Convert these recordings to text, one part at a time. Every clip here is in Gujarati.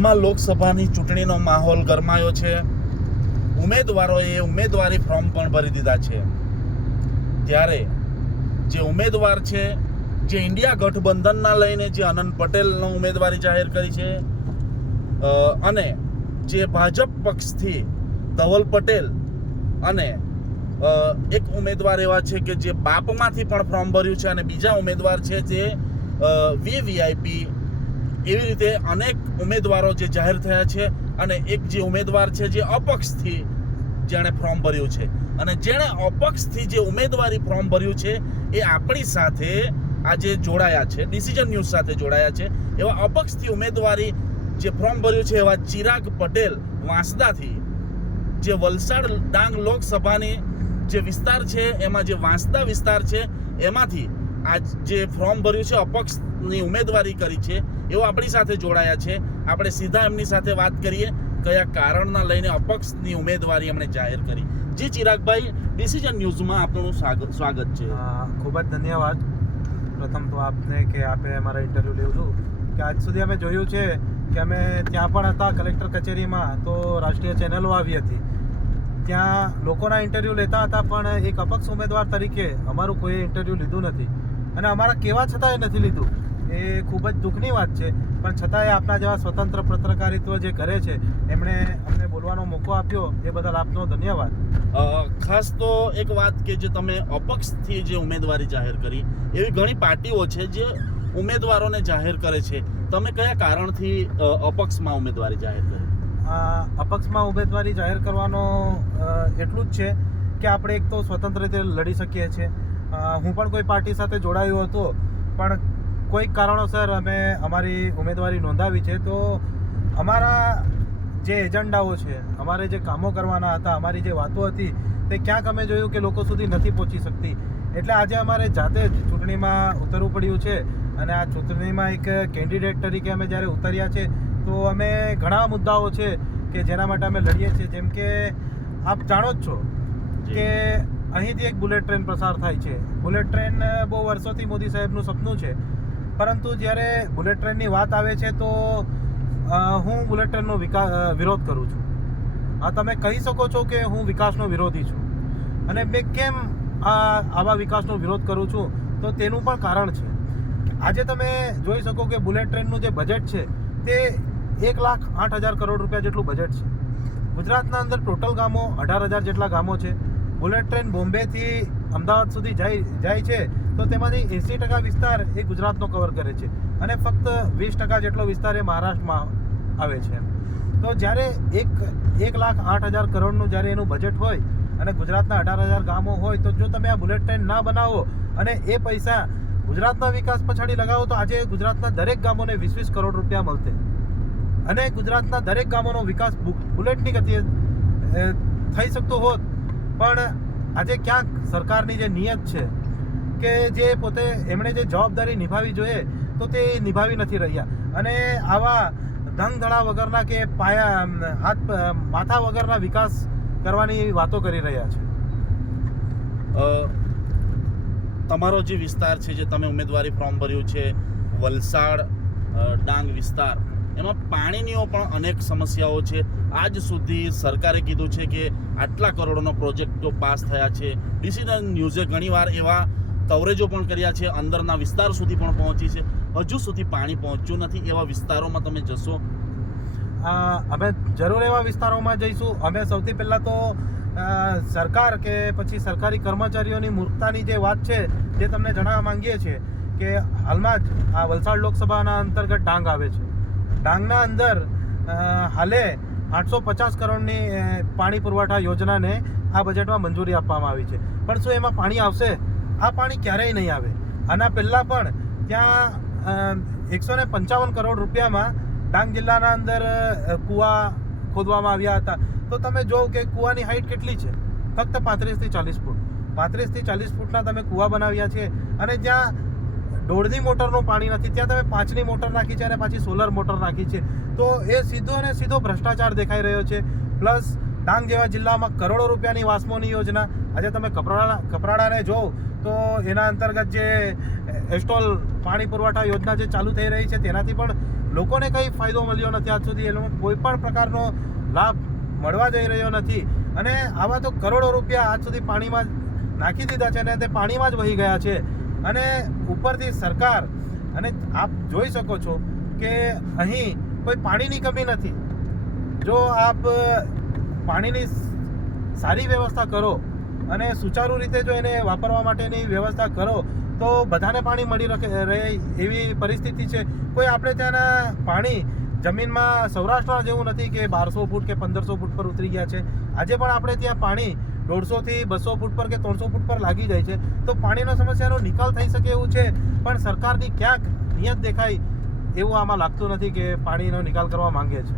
હાલમાં લોકસભાની ચૂંટણીનો માહોલ ગરમાયો છે. ઉમેદવારોએ ઉમેદવારી ફોર્મ પણ ભરી દીધા છે. ત્યારે જે ઉમેદવાર છે, જે ઇન્ડિયા ગઠબંધનના લઈને જે અનંત પટેલનો ઉમેદવારી જાહેર કરી છે અને જે ભાજપ પક્ષથી ધવલ પટેલ અને એક ઉમેદવાર એવા છે કે જે બાપમાંથી પણ ફોર્મ ભર્યું છે અને બીજા ઉમેદવાર છે જે વીવીઆઈપી, એવી રીતે અનેક ઉમેદવારો જે જાહેર થયા છે. અને એક જે ઉમેદવાર છે જે અપક્ષથી જેણે ફોર્મ ભર્યું છે અને જેણે અપક્ષથી જે ઉમેદવારી ફોર્મ ભર્યું છે એ આપણી સાથે આજે જોડાયા છે, ડિસિઝન ન્યૂઝ સાથે જોડાયા છે. એવા અપક્ષથી ઉમેદવારી જે ફોર્મ ભર્યું છે એવા ચિરાગ પટેલ વાંસદાથી, જે વલસાડ ડાંગ લોકસભાની જે વિસ્તાર છે એમાં જે વાંસદા વિસ્તાર છે એમાંથી આજ જે ફોર્મ ભર્યું છે, અપક્ષની ઉમેદવારી કરી છે, એવો આપણી સાથે જોડાયા છે. આપણે સીધા એમની સાથે વાત કરીએ કયા કારણના લઈને અપક્ષની ઉમેદવારી એમણે જાહેર કરી. જી ચિરાગભાઈ, ડિસિઝન ન્યૂઝમાં આપનું સ્વાગત છે. ખૂબ જ ધન્યવાદ પ્રથમ તો આપને કે આપે અમારા ઇન્ટરવ્યૂ લેવું છું. કે આજ સુધી અમે જોયું છે કે અમે ત્યાં પણ હતા કલેક્ટર કચેરીમાં, તો રાષ્ટ્રીય ચેનલો આવી હતી, ત્યાં લોકોના ઇન્ટરવ્યૂ લેતા હતા, પણ એક અપક્ષ ઉમેદવાર તરીકે અમારું કોઈ ઇન્ટરવ્યૂ લીધું નથી અને અમારા કહેવા છતાંય નથી લીધું. એ ખૂબ જ દુઃખની વાત છે, પણ છતાંય આપના જેવા સ્વતંત્ર પત્રકારિત્વ જે કરે છે એમણે અમને બોલવાનો મોકો આપ્યો, એ બદલ આપનો ધન્યવાદ. ખાસ તો એક વાત કે જે તમે અપક્ષથી જે ઉમેદવારી જાહેર કરી, એવી ઘણી પાર્ટીઓ છે જે ઉમેદવારોને જાહેર કરે છે. તમે કયા કારણથી અપક્ષમાં ઉમેદવારી જાહેર કરી? અપક્ષમાં ઉમેદવારી જાહેર કરવાનો એટલું જ છે કે આપણે એક તો સ્વતંત્ર રીતે લડી શકીએ છીએ. હું પણ કોઈ પાર્ટી સાથે જોડાયો હતો, પણ કોઈક કારણોસર અમે અમારી ઉમેદવારી નોંધાવી છે. તો અમારા જે એજન્ડાઓ છે, અમારે જે કામો કરવાના હતા, અમારી જે વાતો હતી, તે ક્યાંક અમે જોયું કે લોકો સુધી નથી પહોંચી શકતી. એટલે આજે અમારે જાતે જ ચૂંટણીમાં ઉતરવું પડ્યું છે અને આ ચૂંટણીમાં એક કેન્ડિડેટ તરીકે અમે જ્યારે ઉતર્યા છે તો અમે ઘણા મુદ્દાઓ છે કે જેના માટે અમે લડીએ છીએ. જેમ કે આપ જાણો જ છો કે અહીંથી એક બુલેટ ટ્રેન પસાર થાય છે. બુલેટ ટ્રેન બહુ વર્ષોથી મોદી સાહેબનું સપનું છે, પરંતુ જ્યારે બુલેટ ટ્રેનની વાત આવે છે તો હું બુલેટ ટ્રેનનો વિરોધ કરું છું. તમે કહી શકો છો કે હું વિકાસનો વિરોધી છું, અને મેં કેમ આવા વિકાસનો વિરોધ કરું છું તો તેનું પણ કારણ છે. આજે તમે જોઈ શકો કે બુલેટ ટ્રેનનું જે બજેટ છે તે 1,08,000 કરોડ રૂપિયા જેટલું બજેટ છે. ગુજરાતના અંદર ટોટલ ગામો 18,000 જેટલા ગામો છે. બુલેટ ટ્રેન બોમ્બેથી અમદાવાદ સુધી જાય છે તો તેમાંથી 80% વિસ્તાર એ ગુજરાતનો કવર કરે છે અને ફક્ત 20% જેટલો વિસ્તાર એ મહારાષ્ટ્રમાં આવે છે. તો જ્યારે 1,08,000 કરોડનું જ્યારે એનું બજેટ હોય અને ગુજરાતના 18,000 ગામો હોય, તો જો તમે આ બુલેટ ટ્રેન ના બનાવો અને એ પૈસા ગુજરાતના વિકાસ પછાડી લગાવો તો આજે ગુજરાતના દરેક ગામોને 20-20 કરોડ રૂપિયા મળશે અને ગુજરાતના દરેક ગામોનો વિકાસ બુલેટની ગતિએ થઈ શકતો હોત. પણ આજે ક્યાંક સરકારની જે નિયત છે કે જે પોતે એમણે જે જવાબદારી નિભાવવી જોઈએ તો તે નિભાવી નથી રહ્યા અને આવા ધંધડા વગરના કે માથા વગરના વિકાસ કરવાની વાતો કરી રહ્યા છે. તમારો જે વિસ્તાર છે, જે તમે ઉમેદવારી ફોર્મ ભર્યું છે, વલસાડ ડાંગ વિસ્તાર, એમાં પાણીની પણ અનેક સમસ્યાઓ છે. આજ સુધી સરકારે કીધું છે કે આટલા કરોડોનો પ્રોજેક્ટો પાસ થયા છે. ડિસિઝન ન્યૂઝે ઘણીવાર એવા કવરેજો પણ કર્યા છે, અંદરના વિસ્તાર સુધી પણ પહોંચી છે, હજુ સુધી પાણી પહોંચ્યું નથી. એવા વિસ્તારોમાં તમે જશો? અમે જરૂર એવા વિસ્તારોમાં જઈશું. અમે સૌથી પહેલાં તો સરકાર કે પછી સરકારી કર્મચારીઓની મૂર્ખતાની જે વાત છે તે તમને જણાવવા માંગીએ છીએ કે હાલમાં જ આ વલસાડ લોકસભાના અંતર્ગત ડાંગ આવે છે. ડાંગના અંદર હાલે 850 કરોડની પાણી પુરવઠા યોજનાને આ બજેટમાં મંજૂરી આપવામાં આવી છે. પણ શું એમાં પાણી આવશે? આ પાણી ક્યારેય નહીં આવે. આના પહેલાં પણ ત્યાં 155 કરોડ રૂપિયામાં ડાંગ જિલ્લાના અંદર કૂવા ખોદવામાં આવ્યા હતા. તો તમે જો કે કૂવાની હાઈટ કેટલી છે? ફક્ત 35 થી 40 ફૂટ. 35 થી 40 ફૂટના તમે કૂવા બનાવ્યા છે અને જ્યાં 1.5ની મોટરનું પાણી નથી ત્યાં તમે 5ની મોટર નાખી છે અને પાછી સોલર મોટર નાખી છે. તો એ સીધો અને સીધો ભ્રષ્ટાચાર દેખાઈ રહ્યો છે. પ્લસ ડાંગ જેવા જિલ્લામાં કરોડો રૂપિયાની વાસ્મોની યોજના. આજે તમે કપરાડાને જોવો તો એના અંતર્ગત જે એસ્ટોલ પાણી પુરવઠા યોજના જે ચાલુ થઈ રહી છે તેનાથી પણ લોકોને કંઈ ફાયદો મળ્યો નથી આજ સુધી. એ લોકો કોઈ પણ પ્રકારનો લાભ મળવા જઈ રહ્યો નથી. અને આવા તો કરોડો રૂપિયા આજ સુધી પાણીમાં નાખી દીધા છે અને તે પાણીમાં જ વહી ગયા છે. અને ઉપરથી સરકાર, અને આપ જોઈ શકો છો કે અહીં કોઈ પાણીની કમી નથી. જો આપ પાણીની સારી વ્યવસ્થા કરો અને સુચારુ રીતે જો એને વાપરવા માટેની વ્યવસ્થા કરો તો બધાને પાણી મળી રહે એવી પરિસ્થિતિ છે. કોઈ આપણે ત્યાંના પાણી જમીનમાં સૌરાષ્ટ્રના જેવું નથી કે 1200 ફૂટ કે 1500 ફૂટ પર ઉતરી ગયા છે. આજે પણ આપણે ત્યાં પાણી 150 થી 200 ફૂટ પર કે 300 ફૂટ પર લાગી જાય છે. તો પાણીનો સમસ્યાનો નિકાલ થઈ શકે એવું છે, પણ સરકારની ક્યાંક નિયત દેખાય એવું આમાં લાગતું નથી કે પાણીનો નિકાલ કરવા માંગે છે.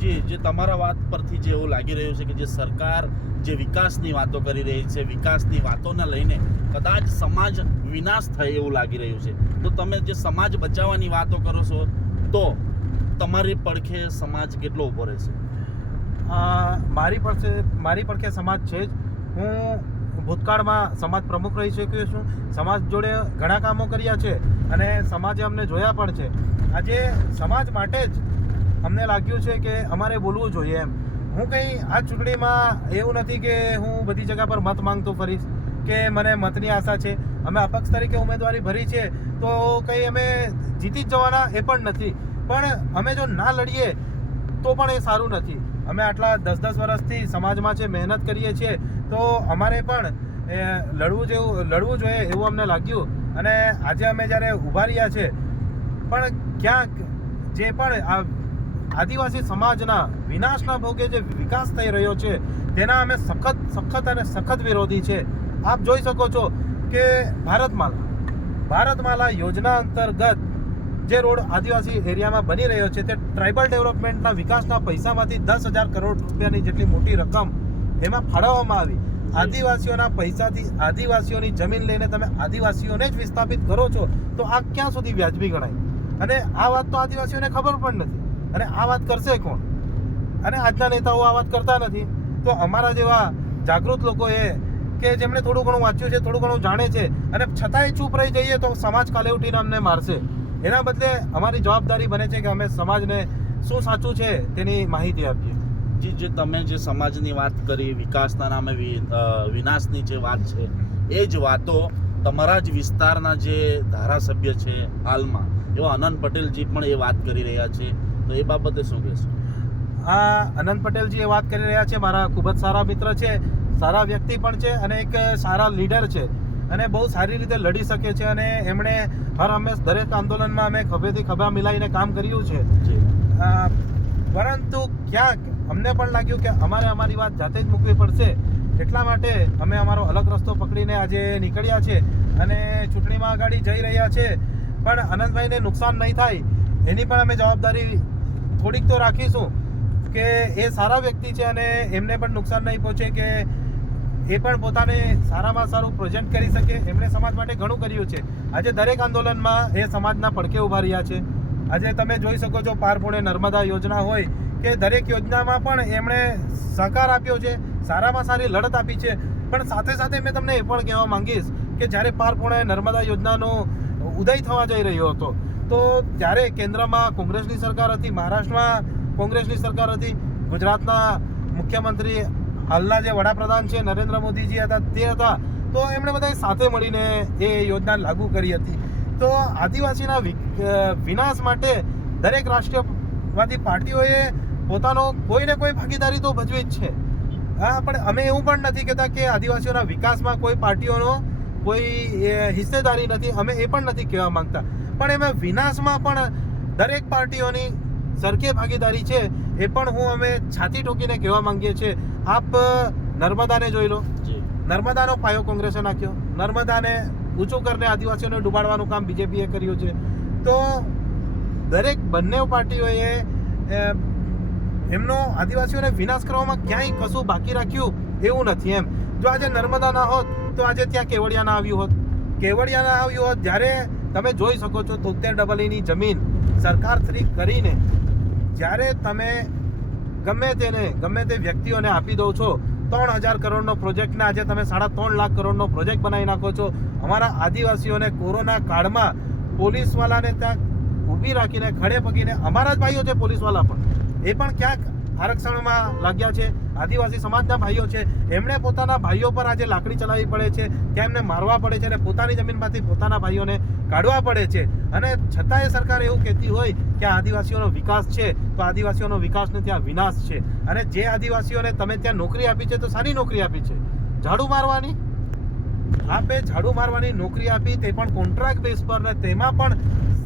જી, જે તમારા વાત પરથી જે એવું લાગી રહ્યું છે કે જે સરકાર જે વિકાસની વાતો કરી રહી છે, વિકાસની વાતોને લઈને કદાચ સમાજ વિનાશ થાય એવું લાગી રહ્યું છે. તો તમે જે સમાજ બચાવવાની વાતો કરો છો તો તમારી પડખે સમાજ કેટલો ઊભો રહેશે? મારી પડખે સમાજ છે જ. હું ભૂતકાળમાં સમાજ પ્રમુખ રહી ચૂક્યો છું. સમાજ જોડે ઘણા કામો કર્યા છે અને સમાજે અમને જોયા પણ છે. આજે સમાજ માટે જ અમને લાગ્યું છે કે અમારે બોલવું જોઈએ એમ. હું કંઈ આ ચૂંટણીમાં એવું નથી કે હું બધી જગ્યા પર મત માંગતો ફરીશ કે મને મતની આશા છે. અમે અપક્ષ તરીકે ઉમેદવારી ભરી છે તો કંઈ અમે જીતી જ જવાના એ પણ નથી. પણ અમે જો ના લડીએ તો પણ એ સારું નથી. અમે આટલા 10-10 વર્ષથી સમાજમાં છે, મહેનત કરીએ છીએ, તો અમારે પણ લડવું જોઈએ એવું અમને લાગ્યું. અને આજે અમે જ્યારે ઊભા રહ્યા છે, પણ ક્યાંક જે પણ આ આદિવાસી સમાજના વિનાશના ભોગે જે વિકાસ થઈ રહ્યો છે તેના અમે સખત અને સખત વિરોધી છે. આપ જોઈ શકો છો કે ભારતમાલા યોજના અંતર્ગત જે રોડ આદિવાસી એરિયામાં બની રહ્યો છે તે ટ્રાઇબલ ડેવલપમેન્ટના વિકાસના પૈસામાંથી 10,000 કરોડ રૂપિયાની જેટલી મોટી રકમ એમાં ફાળવવામાં આવી. આદિવાસીઓના પૈસાથી આદિવાસીઓની જમીન લઈને તમે આદિવાસીઓને જ વિસ્થાપિત કરો છો તો આ ક્યાં સુધી વ્યાજબી ગણાય? અને આ વાત તો આદિવાસીઓને ખબર પણ નથી. અને આ વાત કરશે કોણ? અને આજના નેતાઓ આ વાત કરતા નથી. તો અમારા જેવા જાગૃત લોકોએ કે જેમણે થોડું ઘણું વાંચ્યું છે, થોડું ઘણું જાણે છે અને છતાંય ચૂપ રહી જઈએ તો સમાજ કાલે ઉઠીને અમને મારશે. એના બદલે અમારી જવાબદારી બને છે કે અમે સમાજને શું સાચું છે તેની માહિતી આપીએ. જી, જે તમે જે સમાજની વાત કરી, વિકાસના નામે વિનાશની જે વાત છે, એ જ વાતો તમારા જ વિસ્તારના જે ધારાસભ્ય છે હાલમાં એવા અનંત પટેલજી પણ એ વાત કરી રહ્યા છે. તો એ બાબતે શું કહેશો? અનંત પટેલજી એ વાત કરી રહ્યા છે. મારા ખૂબ જ સારા મિત્ર છે, સારા વ્યક્તિ પણ છે અને એક સારા લીડર છે અને બહુ સારી રીતે લડી શકે છે. અને એમણે હર હંમેશ દરેક આંદોલનમાં અમે ખભેથી ખભા મિલાઈને કામ કર્યું છે. પરંતુ ક્યાંક અમને પણ લાગ્યું કે અમારી વાત જાતે જ મૂકવી પડશે. એટલા માટે અમે અમારો અલગ રસ્તો પકડીને આજે નીકળ્યા છે અને ચૂંટણીમાં આગળ જઈ રહ્યા છે. પણ અનંતભાઈને નુકસાન નહીં થાય એની પણ અમે જવાબદારી થોડીક તો રાખીશું કે એ સારા વ્યક્તિ છે અને એમને પણ નુકસાન નહીં પહોંચે, કે એ પણ પોતાને સારામાં સારું પ્રેઝન્ટ કરી શકે. એમણે સમાજ માટે ઘણું કર્યું છે. આજે દરેક આંદોલનમાં એ સમાજના પડખે ઊભા રહ્યા છે. આજે તમે જોઈ શકો છો પાર પુણે નર્મદા યોજના હોય કે દરેક યોજનામાં પણ એમણે સહકાર આપ્યો છે, સારામાં સારી લડત આપી છે. પણ સાથે સાથે મેં તમને એ પણ કહેવા માંગીશ કે જ્યારે પાર પુણે નર્મદા યોજનાનો ઉદય થવા જઈ રહ્યો હતો તો ત્યારે કેન્દ્રમાં કોંગ્રેસની સરકાર હતી, મહારાષ્ટ્રમાં કોંગ્રેસની સરકાર હતી, ગુજરાતના મુખ્યમંત્રી હાલના જે વડાપ્રધાન છે નરેન્દ્ર મોદીજી હતા તે હતા. તો એમણે બધાએ સાથે મળીને એ યોજના લાગુ કરી હતી. તો આદિવાસીના વિનાશ માટે દરેક રાષ્ટ્રીયવાદી પાર્ટીઓએ પોતાનો કોઈને કોઈ ભાગીદારી તો ભજવી જ છે. હા, પણ અમે એવું પણ નથી કહેતા કે આદિવાસીઓના વિકાસમાં કોઈ પાર્ટીઓનો કોઈ હિસ્સેદારી નથી. અમે એ પણ નથી કહેવા માંગતા. પણ એમાં વિનાશમાં પણ દરેક પાર્ટીઓની સરખી ભાગીદારી છે એ પણ અમે છાતી ઠોકીને કહેવા માંગીએ છીએ. આપ નર્મદાને જોઈ લો. નર્મદાનો પાયો કોંગ્રેસે નાખ્યો. નર્મદાને ઊંચું કરીને આદિવાસીઓને ડૂબાડવાનું કામ બીજેપીએ કર્યું છે. તો દરેક બંને પાર્ટીઓએ એમનો આદિવાસીઓને વિનાશ કરવામાં ક્યાંય કશું બાકી રાખ્યું એવું નથી એમ. જો આજે નર્મદા ના હોત તો આજે ત્યાં કેવડિયા ના આવ્યું હોત. કેવડિયા ના આવ્યું હોત. જ્યારે તમે જોઈ શકો છો 73 EEની જમીન સરકાર કરીને જ્યારે તમે ગમે તે વ્યક્તિઓને આપી દો છો. 3,000 કરોડનો પ્રોજેક્ટને આજે તમે 3.5 લાખ કરોડનો પ્રોજેક્ટ બનાવી નાખો છો. અમારા આદિવાસીઓને કોરોના કાળમાં પોલીસવાલાને ત્યાં ઊભી રાખીને ખડે પગીને, અમારા જ ભાઈઓ છે પોલીસવાલા પણ, એ પણ ક્યાંક આરક્ષણમાં લાગ્યા છે. આદિવાસી સમાજના ભાઈઓ છે, એમણે પોતાના ભાઈઓ પર આજે લાકડી ચલાવવી પડે છે, ત્યાં એમને મારવા પડે છે અને પોતાની જમીનમાંથી પોતાના ભાઈઓને કાઢવા પડે છે. અને છતાંય સરકાર એવું કહેતી હોય કે આદિવાસીઓનો વિકાસ છે, તો આદિવાસીઓનો વિકાસને ત્યાં વિનાશ છે. અને જે આદિવાસીઓને તમે ત્યાં નોકરી આપી છે, તો સારી નોકરી આપી છે, ઝાડુ મારવાની. આપે ઝાડુ મારવાની નોકરી આપી, તે પણ કોન્ટ્રાક્ટ બેઝ પર, ને તેમાં પણ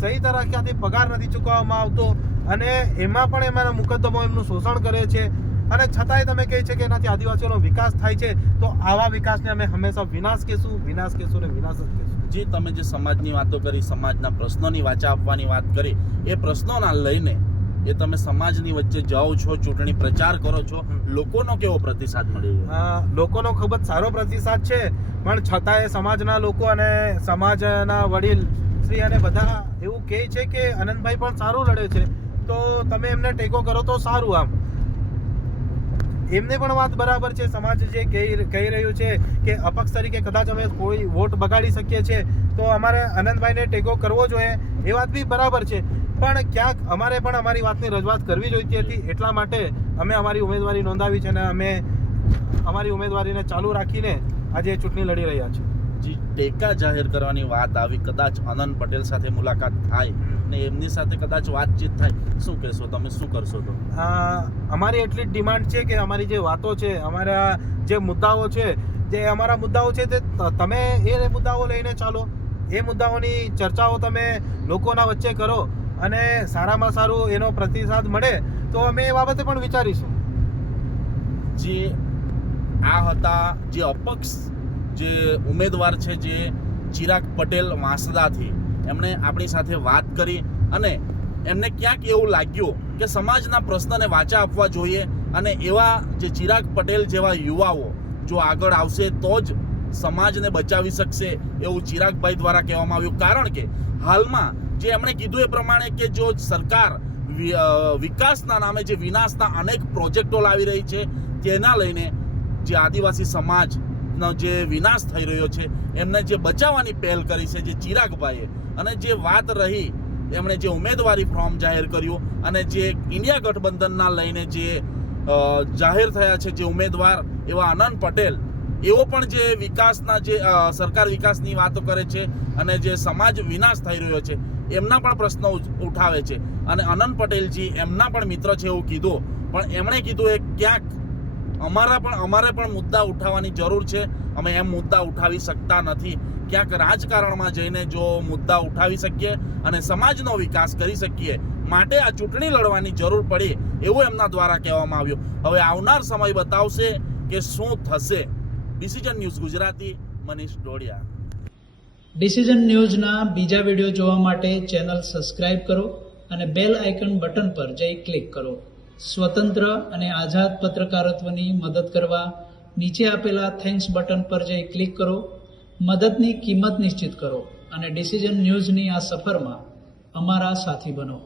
સહી તરીકેથી પગાર નથી ચૂકવવામાં આવતો, અને એમાં પણ એમાંના મુકદ્દમો એમનું શોષણ કરે છે. અને છતાંય તમે કહે છે કે એનાથી આદિવાસીઓનો વિકાસ થાય છે. તો આવા વિકાસને અમે હંમેશા વિનાશ કહેશું ને વિનાશ જ કહેશું. જે તમે જે સમાજની વાતો કરી, સમાજના પ્રશ્નોની વાચા આપવાની વાત કરી, એ પ્રશ્નોના લઈને એ તમે સમાજની વચ્ચે જાઓ છો, ચૂંટણી પ્રચાર કરો છો, લોકોનો કેવો પ્રતિસાદ મળી રહ્યો? લોકોનો ખૂબ જ સારો પ્રતિસાદ છે, પણ છતાંય સમાજના લોકો અને સમાજના વડીલ શ્રી અને બધા એવું કહે છે કે આનંદભાઈ પણ સારું લડે છે, તો તમે એમને ટેકો કરો તો સારું. આમ એમને પણ વાત બરાબર છે. સમાજ જે કહી રહ્યું છે કે અપક્ષ તરીકે કદાચ અમે કોઈ વોટ બગાડી શકીએ છીએ, તો અમારે આનંદભાઈને ટેકો કરવો જોઈએ, એ વાત બી બરાબર છે. પણ ક્યાંક અમારે પણ અમારી વાતની રજૂઆત કરવી જોઈતી હતી, એટલા માટે અમે અમારી ઉમેદવારી નોંધાવી છે અને અમે અમારી ઉમેદવારીને ચાલુ રાખીને આજે ચૂંટણી લડી રહ્યા છીએ. જે ટેકા જાહેર કરવાની વાત આવી, કદાચ આનંદ પટેલ સાથે મુલાકાત થાય ને એમની સાથે કદાચ વાતચીત થાય, શું કહેશો તમે, શું કરશો? તો અમારી એટલી જ ડિમાન્ડ છે કે અમારી જે વાતો છે, અમારા જે મુદ્દાઓ છે, તે તમે એ મુદ્દાઓ લઈને ચાલો, એ મુદ્દાઓની ચર્ચાઓ તમે લોકોના વચ્ચે કરો, અને સારામાં સારું એનો પ્રતિસાદ મળે તો અમે એ બાબતે પણ વિચારીશું. જે આ હતા જે અપક્ષ જે ઉમેદવાર છે, જે ચિરાગ પટેલ વાંસદાથી, એમણે આપણી સાથે વાત કરી અને એમને ક્યાંક એવું લાગ્યું કે સમાજના પ્રશ્નને વાચા આપવા જોઈએ, અને એવા જે ચિરાગ પટેલ જેવા યુવાઓ જો આગળ આવશે તો જ સમાજને બચાવી શકશે, એવું ચિરાગભાઈ દ્વારા કહેવામાં આવ્યું. કારણ કે હાલમાં જે એમણે કીધું એ પ્રમાણે કે જો સરકાર વિકાસના નામે જે વિનાશના અનેક પ્રોજેક્ટો લાવી રહી છે, તેના લઈને જે આદિવાસી સમાજનો જે વિનાશ થઈ રહ્યો છે, એમને જે બચાવવાની પહેલ કરી છે જે ચિરાગભાઈએ, અને જે વાત રહી એમણે જે ઉમેદવારી ફોર્મ જાહેર કર્યું, અને જે ઇન્ડિયા ગઠબંધનના લઈને જે જાહેર થયા છે જે ઉમેદવાર, એવા આનંદ પટેલ, એવો પણ જે વિકાસના જે સરકાર વિકાસની વાતો કરે છે અને જે સમાજ વિનાશ થઈ રહ્યો છે એમના પણ પ્રશ્નો ઉઠાવે છે. અને આનંદ પટેલજી એમના પણ મિત્ર છે એવું કીધું, પણ એમણે કીધું એ ક્યાંક અમારે પણ મુદ્દા ઉઠાવવાની જરૂર છે, અમે એમ મુદ્દા ઉઠાવી શકતા નથી. ક્યાંક રાજકારણમાં જઈને જો મુદ્દા ઉઠાવી શકીએ અને સમાજનો વિકાસ કરી શકીએ, માટે આ ચૂંટણી લડવાની જરૂર પડી, એવું એમના દ્વારા કહેવામાં આવ્યું. હવે આવનાર સમય બતાવશે કે શું થશે. Decision news Gujarati, Manish Dodiya. Decision ન્યૂઝના બીજા વિડીયો જોવા માટે ચેનલ સબસ્ક્રાઇબ કરો અને બેલ આઇકન બટન પર જઈ ક્લિક કરો. સ્વતંત્ર અને આઝાદ પત્રકારત્વની મદદ કરવા નીચે આપેલા થેન્ક્સ બટન પર જઈ ક્લિક કરો. મદદની કિંમત નિશ્ચિત કરો અને ડિસિઝન ન્યૂઝની આ સફરમાં અમારા સાથી બનો.